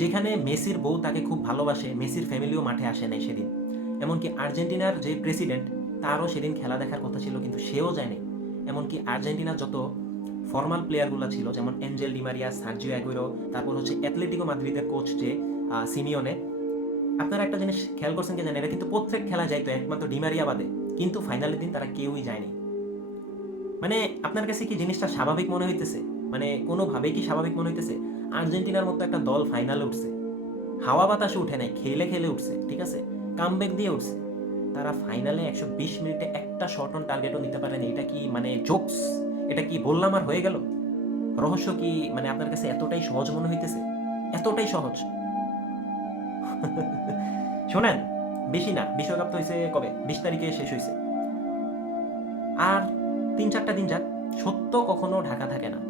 যেখানে মেসির বউ তাকে খুব ভালোবাসে, মেসির ফ্যামিলিও মাঠে আসে নাই সেদিন। এমনকি আর্জেন্টিনার যে প্রেসিডেন্ট, তারও সেদিন খেলা দেখার কথা ছিল, কিন্তু সেও যায়নি। এমনকি আর্জেন্টিনার যত ফর্মাল প্লেয়ারগুলো ছিল, যেমন এঞ্জেল ডিমারিয়া, সার্জিও অ্যাগুয়েরো, তারপর হচ্ছে অ্যাথলেটিকো মাদ্রিদের কোচ যে সিমিওনে, আপনারা একটা জিনিস খেয়াল করছেন কি জানেন, এরা কিন্তু প্রত্যেক খেলা যাইতো একমাত্র ডিমারিয়া বাদে, কিন্তু ফাইনালের দিন তারা কেউই যায়নি। মানে আপনার কাছে কি জিনিসটা স্বাভাবিক মনে হইতেছে? মানে কোনোভাবেই কি স্বাভাবিক মনে হইতেছে? আর্জেন্টিনার মতো একটা দল ফাইনালে উঠছে, হাওয়া বাতাসে উঠে নাই, খেলে খেলে উঠছে, ঠিক আছে, কামব্যাক দিয়ে উঠছে, তারা ফাইনালে 120 মিনিটে একটা শট অন টার্গেটও নিতে পারেনি। এটা কি মানে জোকস? এটা কি বললাম আর হয়ে গেল? রহস্য কি মানে আপনার কাছে এতটাই সহজ মনে হইতেছে? এতটাই সহজ? শোনেন, বেশি না, বিশ্বকাপ তো হয়েছে কবে, 20 তারিখে শেষ হয়েছে, আর 3-4টা দিন যাক। সত্য কখনো ঢাকা থাকে না।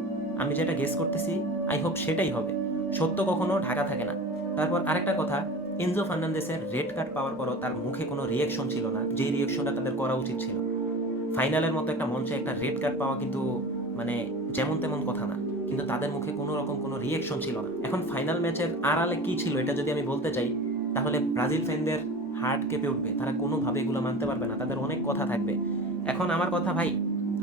আমি যেটা গেস করতেছি, আই হোপ সেটাই হবে। সত্য কখনো ঢাকা থাকে না। তারপর আরেকটা কথা, এনজো ফার্নান্দেসের রেড কার্ড পাওয়ার পরও তার মুখে কোনো রিয়েকশন ছিল না, যেই রিয়েকশনটা তাদের করা উচিত ছিল। ফাইনালের মতো একটা মঞ্চে একটা রেড কার্ড পাওয়া কিন্তু মানে যেমন তেমন কথা না, কিন্তু তাদের মুখে কোনো রকম কোনো রিয়েকশন ছিল না। এখন ফাইনাল ম্যাচের আড়ালে কি ছিল এটা যদি আমি বলতে চাই, তাহলে ব্রাজিল ফ্যানদের হার্ট কেঁপে উঠবে, তারা কোনোভাবে এগুলো মানতে পারবে না, তাদের অনেক কথা থাকবে। এখন আমার কথা ভাই,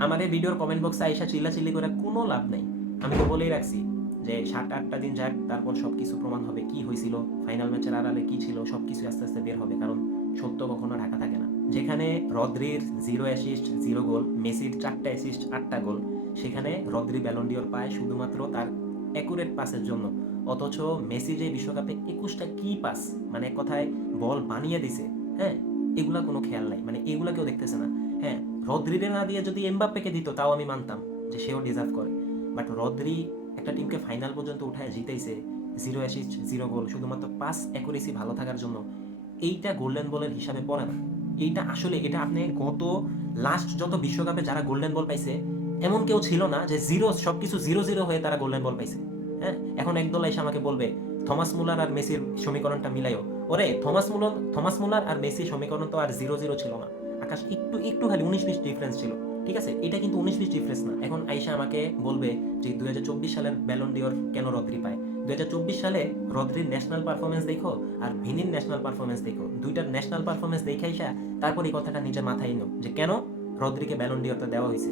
আমার এই ভিডিওর কমেন্ট বক্সে আইসা চিল্লাচিল্লি করে কোনো লাভ নেই। আমি তো বলেই রাখছি যে 7-8টা দিন যাক, তারপর সব কিছু প্রমাণ হবে, কি হয়েছিল ফাইনাল ম্যাচের আড়ালে কি ছিল, সব কিছু আস্তে আস্তে বের হবে, কারণ সত্য কখনো ঢাকা থাকে না। যেখানে রদ্রির 0 অ্যাসিস্ট 0 গোল, মেসির 4টা অ্যাসিস্ট 8টা গোল, সেখানে রদ্রি ব্যালন্ডিওর পায় শুধুমাত্র তার অ্যাকুরেট পাসের জন্য। অথচ মেসি যে বিশ্বকাপে 21টা কি পাস, মানে এক কথায় বল বানিয়ে দিছে, হ্যাঁ, এগুলা কোনো খেয়াল নাই, মানে এগুলা কেউ দেখতেছে না। হ্যাঁ, রদ্রিরে না দিয়ে যদি এমবাপ্পেকে দিত তাও আমি মানতাম যে সেও ডিজার্ভ করে, বাট রদ্রি একটা টিমকে ফাইনাল পর্যন্ত উঠায় জিতেইছে, 0 অ্যাসিস্ট 0 গোল, শুধুমাত্র পাস অ্যাকুরেসি ভালো থাকার জন্য। এইটা গোল্ডেন বলের হিসাবে পড়ে না। এইটা আসলে, এটা আপনি গত লাস্ট যত বিশ্বকাপে যারা গোল্ডেন বল পাইছে, এমন কেউ ছিল না যে জিরো, সবকিছু 0-0 হয়ে তারা গোল্ডেন বল পাইছে। হ্যাঁ, এখন একদল এসে আমাকে বলবে থমাস মুলার আর মেসির সমীকরণটা মিলাইও। ওরে, থমাস মুলার আর মেসি সমীকরণ তো আর 0-0 ছিল না, আকাশ একটু একটু খালি 19-20 ডিফারেন্স ছিল, ঠিক আছে, এটা কিন্তু 19-20 ডিফারেন্স না। এখন আইসা আমাকে বলবে যে 2024 সালের ব্যালন ডিওর কেন রদ্রি পায়। 2024 সালে রদ্রির ন্যাশনাল পারফরমেন্স দেখো আর ভিনির ন্যাশনাল পারফরমেন্স দেখো, দুইটার ন্যাশনাল পারফরমেন্স দেখে আইসা তারপর এই কথাটা নিজের মাথায় নিও যে কেন রদ্রিকে ব্যালন ডিওরটা দেওয়া হয়েছে।